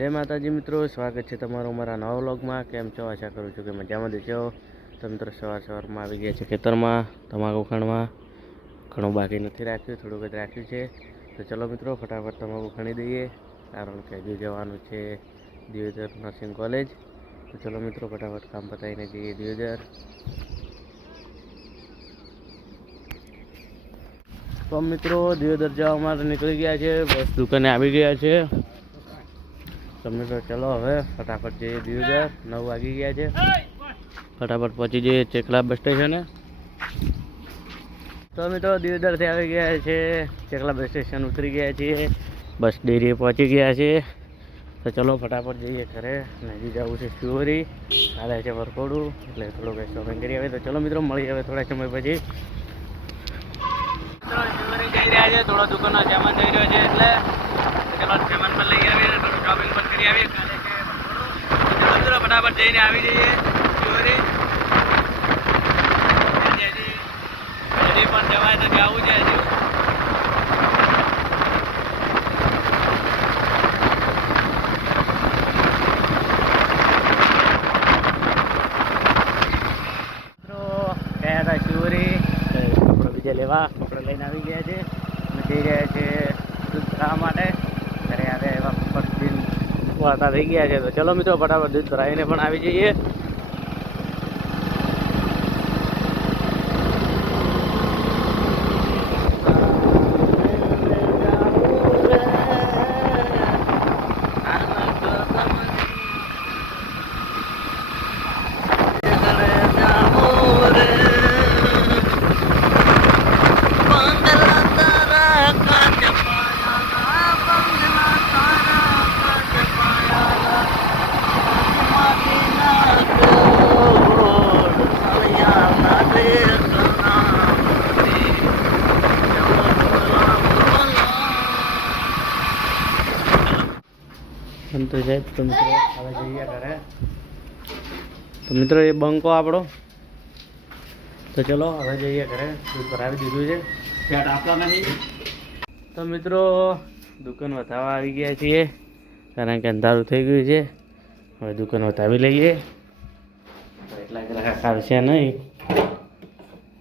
જય માતાજી મિત્રો, સ્વાગત છે તમારું મારા નવા વ્લોગમાં. કેમ છો? આશા કરું છું કે મજામાં દેશો તો મિત્રો, સવાર સવારમાં આવી ગયા છે ખેતરમાં, તમાકુ ખાણમાં ઘણું બાકી નથી રાખ્યું, થોડુંક જ રાખ્યું છે. તો ચલો મિત્રો, ફટાફટ તમાકુ ખાણી દઈએ. કારણ કે હજુ જવાનું છે દિયોદર નર્સિંગ કોલેજ. તો ચલો મિત્રો, ફટાફટ કામ પતાવીને જઈએ દિયોદર. તો મિત્રો, દિયોદર જવા માટે નીકળી ગયા છે. બસ દુકાને આવી ગયા છે. તો ચલો હવે ફટાફટ જઈએ દિયોદર નવ વાગી ગયા છે. ફટાફટ પહોંચી જઈએ ચેકલા બસ સ્ટેશને. તો મિત્રો દિયોદરથી આવી ગયા છે. ચેકલા બસ સ્ટેશન ઉતરી ગયા છીએ. બસ ડેરીએ પહોંચી ગયા છે. તો ચલો ફટાફટ જઈએ ઘરે. નજીક જવું છે શિવરી કાલે છે વરકોડું એટલે થોડું કંઈ શોપિંગ કરી આવે. તો ચલો મિત્રો મળી આવે થોડા સમય પછી. જઈ રહ્યા છે. થોડો દુકાનનો સામાન જઈ રહ્યો છે એટલે ચલો સામાન પણ લઈ આવીએ. શોપિંગ પણ કરી આવીએ. કાલે મિત્રો ફટાફટ જઈને આવી જઈએ. શિવરી હજી પણ જવાય તો જવું છે હજી. લેવા, કપડો લઈને આવી ગયા છે. જઈ રહ્યા છે દૂધ ભરાવવા માટે. ઘરે આવે એવા વાતા થઈ ગયા છે. તો ચલો મિત્રો ફટાફટ દૂધ ભરાવીને પણ આવી જઈએ. સંતોષ સાહેબ તો મિત્રો હવે જઈએ ઘરે તો મિત્રો એ બંકો આપણો. તો ચલો, હવે જઈએ ઘરે. દૂધ ભરાવી દીધું છે. પેટ આપતા નથી. તો મિત્રો, દુકાન વધારવા આવી ગયા છીએ. કારણ કે અંધારું થઈ ગયું છે. હવે દુકાન વધાવી લઈએ. તો એટલા ગ્રાહક આવશે નહીં.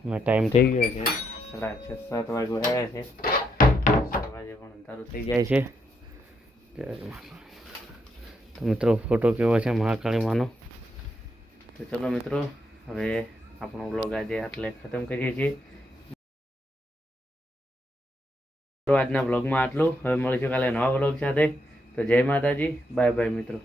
એમાં ટાઈમ થઈ ગયો છે. સાડા છ, સાત વાગે આવ્યા છે. વાગે પણ અંધારું થઈ જાય છે. જય. તો મિત્રો ફોટો કેવો છે મહાકાળી માનો? તો ચલો મિત્રો, હવે આપણો બ્લોગ આજે આટલે ખતમ કરીએ છીએ. આજના બ્લોગમાં આટલું. હવે મળીશું કાલે નવા બ્લોગ સાથે. તો જય માતાજી. બાય બાય મિત્રો.